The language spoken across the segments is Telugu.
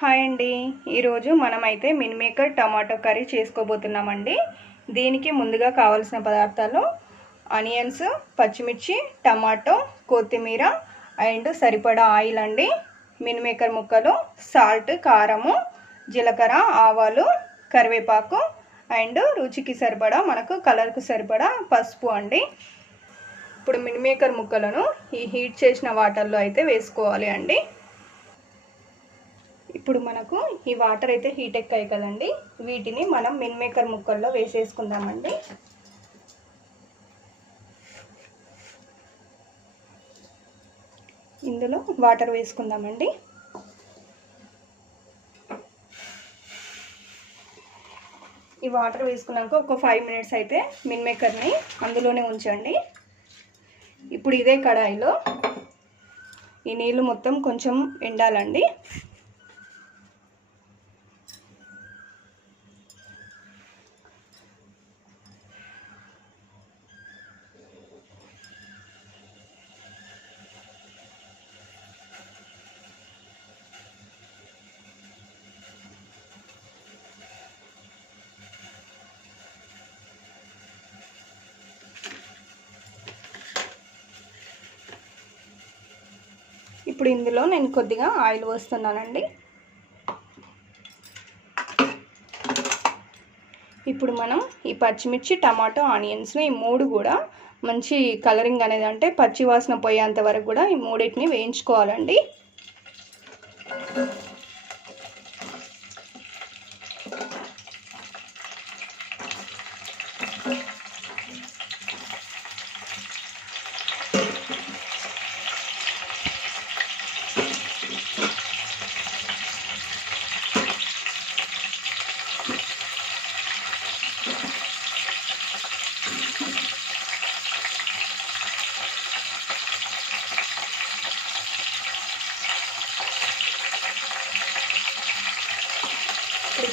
హాయ్ అండి. ఈరోజు మనమైతే మిల్ మేకర్ టమాటో కర్రీ చేసుకోబోతున్నామండి. దీనికి ముందుగా కావాల్సిన పదార్థాలు ఆనియన్స్, పచ్చిమిర్చి, టమాటో, కొత్తిమీర అండ్ సరిపడా ఆయిల్ అండి, మిల్ మేకర్ ముక్కలు, సాల్ట్, కారము, జీలకర్ర, ఆవాలు, కరివేపాకు అండ్ రుచికి సరిపడా మనకు కలర్కు సరిపడా పసుపు అండి. ఇప్పుడు మిల్ మేకర్ ముక్కలను ఈ హీట్ చేసిన వాటర్లో అయితే వేసుకోవాలి అండి. ఇప్పుడు మనకు ఈ వాటర్ అయితే హీట్ ఎక్కాయి కదండి, వీటిని మనం మిల్ మేకర్ ముక్కల్లో వేసేసుకుందామండి. ఇందులో వాటర్ వేసుకుందామండి. ఈ వాటర్ వేసుకున్నాక ఒక 5 మినిట్స్ అయితే మిల్ మేకర్ని అందులోనే ఉంచండి. ఇప్పుడు ఇదే కడాయిలో ఈ నీళ్ళు మొత్తం కొంచెం ఎండాలండి. ఇప్పుడు ఇందులో నేను కొద్దిగా ఆయిల్ పోస్తున్నానండి. ఇప్పుడు మనం ఈ పచ్చిమిర్చి, టమాటో, ఆనియన్స్ని ఈ మూడు కూడా మంచి కలరింగ్ అనేది అంటే పచ్చి వాసన పోయేంత వరకు కూడా ఈ మూడింటిని వేయించుకోవాలండి.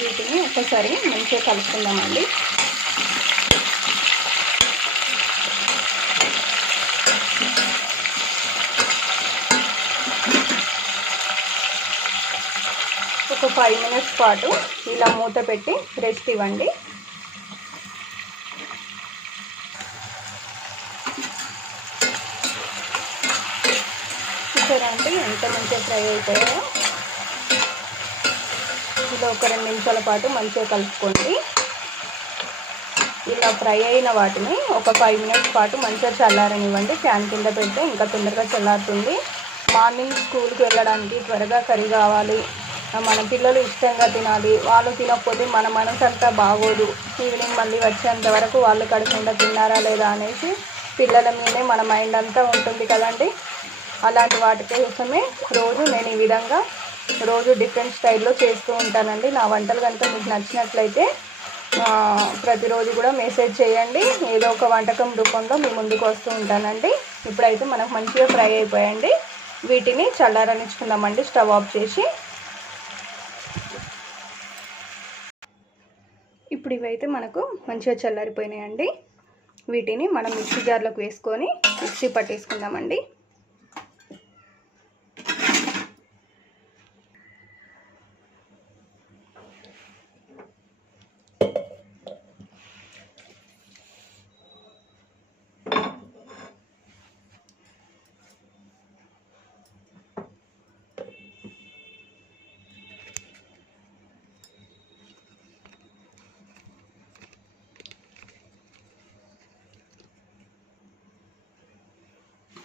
వీటిని ఒకసారి మంచిగా కలుపుకుందామండి. ఒక 5 మినిట్స్ పాటు ఇలా మూత పెట్టి రెస్ట్ ఇవ్వండి. చూసారా అంటే ఎంత మంచిగా ఫ్రై అయిపోయాయో. ఇలా ఒక 2 నిమిషాల పాటు మంచిగా కలుపుకోండి. ఇలా ఫ్రై అయిన వాటిని ఒక 5 మినిట్స్ పాటు మంచిగా చల్లారనివ్వండి. ఫ్యాన్ కింద పెడితే ఇంకా తొందరగా చల్లారుతుంది. మార్నింగ్ స్కూల్కి వెళ్ళడానికి త్వరగా కర్రీ కావాలి, మన పిల్లలు ఇష్టంగా తినాలి. వాళ్ళు తినకపోతే మన మనసు అంతా బాగోదు. ఈవినింగ్ మళ్ళీ వచ్చేంత వరకు వాళ్ళు కడుపుండా తిన్నారా లేదా అనేసి పిల్లల మీదే మన మైండ్ అంతా ఉంటుంది కదండి. అలాంటి వాటి కోసమే రోజు నేను ఈ విధంగా రోజు డిఫరెంట్ స్టైల్లో చేస్తూ ఉంటానండి. నా వంటలు కనుక మీకు నచ్చినట్లయితే ప్రతిరోజు కూడా మెసేజ్ చేయండి. ఏదో ఒక వంటకం రూపంలో మీ ముందుకు వస్తూ ఉంటానండి. ఇప్పుడైతే మనకు మంచిగా ఫ్రై అయిపోయండి. వీటిని చల్లారనిచ్చుకుందామండి స్టవ్ ఆఫ్ చేసి. ఇప్పుడు ఇవైతే మనకు మంచిగా చల్లారిపోయినాయండి. వీటిని మనం మిక్సీ జార్లోకి వేసుకొని మిక్సీ పట్టేసుకుందామండి.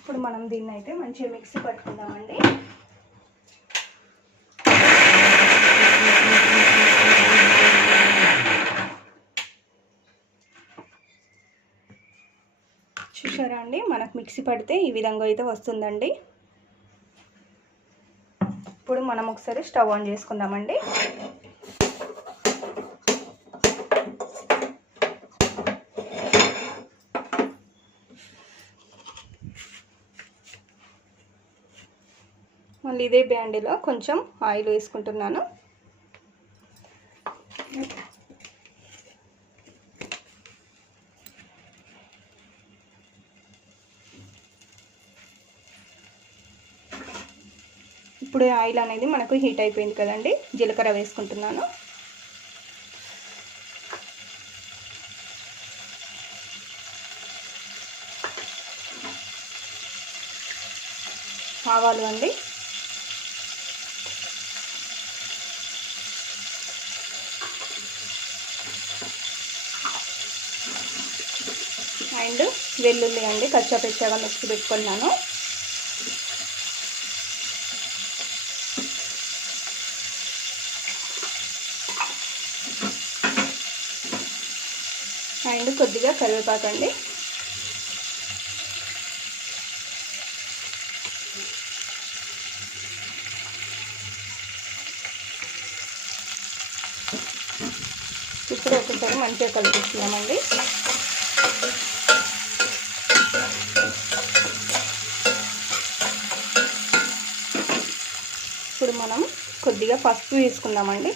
ఇప్పుడు మనం దీన్ని అయితే మంచిగా మిక్సీ పట్టుకుందామండి. చూసారా అండి, మనకు మిక్సీ పడితే ఈ విధంగా అయితే వస్తుందండి. ఇప్పుడు మనం ఒకసారి స్టవ్ ఆన్ చేసుకుందామండి. మళ్ళీ ఇదే బ్యాండిలో కొంచెం ఆయిల్ వేసుకుంటున్నాను. ఇప్పుడు ఆయిల్ అనేది మనకు హీట్ అయిపోయింది కదండి, జీలకర్ర వేసుకుంటున్నాను. ఆవాలు అండి, అండ్ వెల్లుల్లి అండి, కచ్చాపచ్చాగా మిక్సీ పెట్టుకున్నాను. అండ్ కొద్దిగా కరివేపాకు అండి. ఇప్పుడు ఒకసారి మంచిగా కలిపిస్తున్నామండి. ఇప్పుడు మనం కొద్దిగా పసుపు వేసుకుందామండి.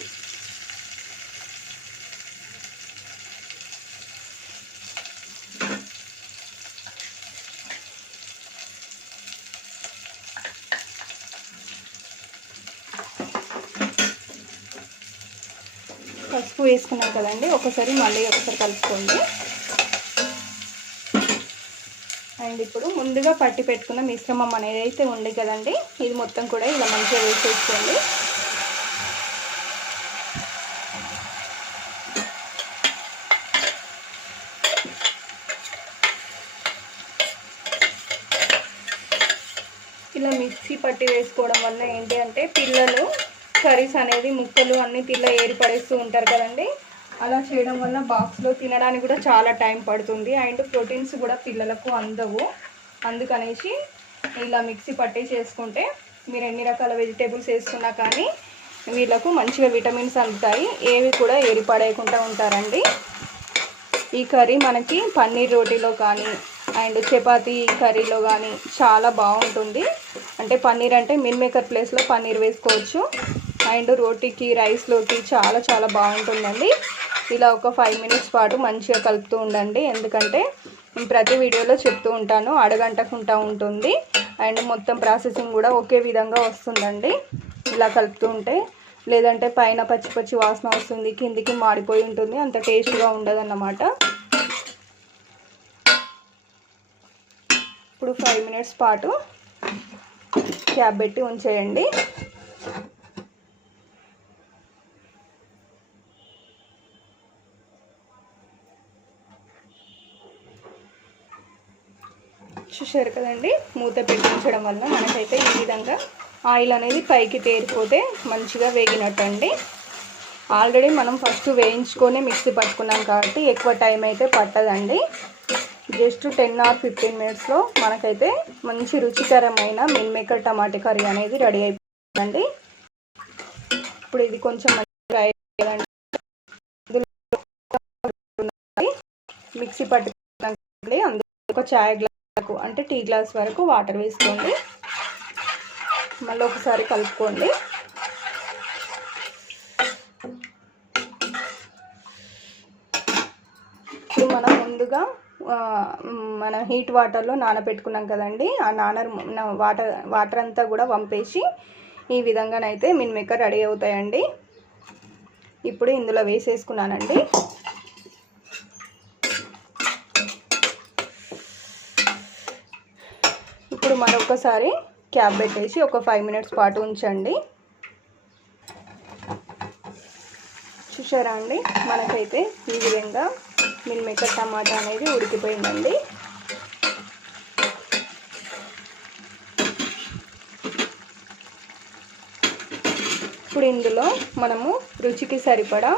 పసుపు వేసుకున్నాం కదండి, మళ్ళీ ఒకసారి కలుపుకోండి. అండ్ ఇప్పుడు ముందుగా పట్టి పెట్టుకున్న మిశ్రమం అనేది అయితే ఉంది కదండి, ఇది మొత్తం కూడా ఇలా మంచిగా వేసేసుకోండి. ఇలా మిక్సీ పట్టి వేసుకోవడం వల్ల ఏంటి అంటే పిల్లలు కర్రీస్ అనేది ముక్కలు అన్నీ ఇలా ఏరి పడేస్తూ ఉంటారు కదండి. అలా చేయడం వల్ల బాక్స్లో తినడానికి కూడా చాలా టైం పడుతుంది, అండ్ ప్రోటీన్స్ కూడా పిల్లలకు అందవు. అందుకనేసి ఇలా మిక్సీ పట్టి చేసుకుంటే మీరు ఎన్ని రకాల వెజిటేబుల్స్ వేసుకున్నా కానీ వీళ్ళకు మంచిగా విటమిన్స్ అందుతాయి, ఏవి కూడా ఏరి పడేయకుండా ఉంటారండి. ఈ కర్రీ మనకి పన్నీర్ రోటీలో కానీ అండ్ చపాతీ కర్రీలో కానీ చాలా బాగుంటుంది. అంటే పన్నీర్ అంటే మిల్ మేకర్ ప్లేస్లో పన్నీర్ వేసుకోవచ్చు, అండ్ రోటీకి రైస్లోకి చాలా చాలా బాగుంటుందండి. ఇలా ఒక 5 మినిట్స్ పాటు మంచిగా కలుపుతూ ఉండండి, ఎందుకంటే ప్రతి వీడియోలో చెప్తూ ఉంటాను అడగంటకుంటా ఉంటుంది, అండ్ మొత్తం ప్రాసెసింగ్ కూడా ఒకే విధంగా వస్తుందండి ఇలా కలుపుతూ ఉంటే. లేదంటే పైన పచ్చి పచ్చి వాసన వస్తుంది, కిందికి మాడిపోయి ఉంటుంది, అంత టేస్ట్గా ఉండదన్నమాట. ఇప్పుడు 5 మినిట్స్ పాటు క్యాప్ పెట్టి ఉంచేయండి. చూశారు కదండి, మూత పెట్టి ఉంచడం వల్ల మనకైతే ఈ విధంగా ఆయిల్ అనేది పైకి తేరిపోతే మంచిగా వేగినట్టు అండి. ఆల్రెడీ మనం ఫస్ట్ వేయించుకొని మిక్సీ పట్టుకున్నాం కాబట్టి ఎక్కువ టైం అయితే పట్టదండి. జస్ట్ 10 or 15 మినిట్స్లో మనకైతే మంచి రుచికరమైన మిల్ మేకర్ టమాటా కర్రీ అనేది రెడీ అయిపోతుందండి. ఇప్పుడు ఇది కొంచెం డ్రై అయ్యేదండి, మిక్సీ పట్టుకోండి. అందులో ఒక చాయ్ గ్లాస్ అంటే టీ గ్లాస్ వరకు వాటర్ వేసుకోండి, మళ్ళీ ఒకసారి కలుపుకోండి. ఇప్పుడు మనం ముందుగా మన హీట్ వాటర్లో నానబెట్టుకున్నాం కదండి, ఆ వాటర్ అంతా కూడా వంపేసి ఈ విధంగానైతే మిల్ మేకర్ రెడీ అవుతాయండి. ఇప్పుడు ఇందులో వేసేసుకున్నానండి. ఇప్పుడు మరొకసారి క్యాప్ పెట్టేసి ఒక 5 మినిట్స్ పాటు ఉంచండి. చూసారా అండి, మనకైతే ఈ విధంగా మిల్ మేకర్ టమాటా అనేది ఉడికిపోయిందండి. ఇప్పుడు ఇందులో మనము రుచికి సరిపడా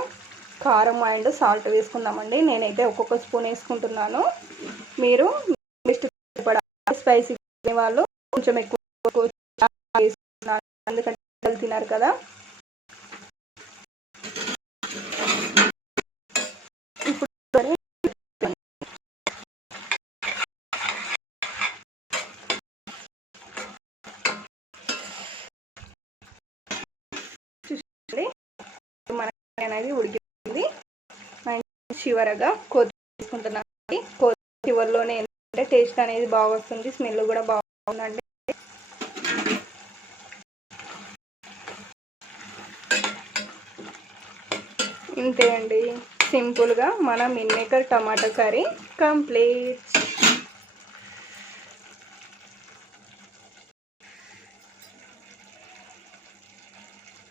కారం అండ్ సాల్ట్ వేసుకుందామండి. నేనైతే ఒక్కొక్క స్పూన్ వేసుకుంటున్నాను, మీరు సరిపడా స్పైసీ వాళ్ళు కొంచెం ఎక్కువ వేసుకున్నాను, ఎందుకంటే తిన్నారు కదా. అనేది ఉడికింది, అండ్ చివరగా కొత్తిమీర వేసుకుంటున్నాను. చివరిలోనే ఏంటంటే టేస్ట్ అనేది బాగా వస్తుంది, స్మెల్ కూడా బాగుందండి. ఇంతే అండి, సింపుల్గా మన మిల్ మేకర్ టమాటా కర్రీ కంప్లీట్.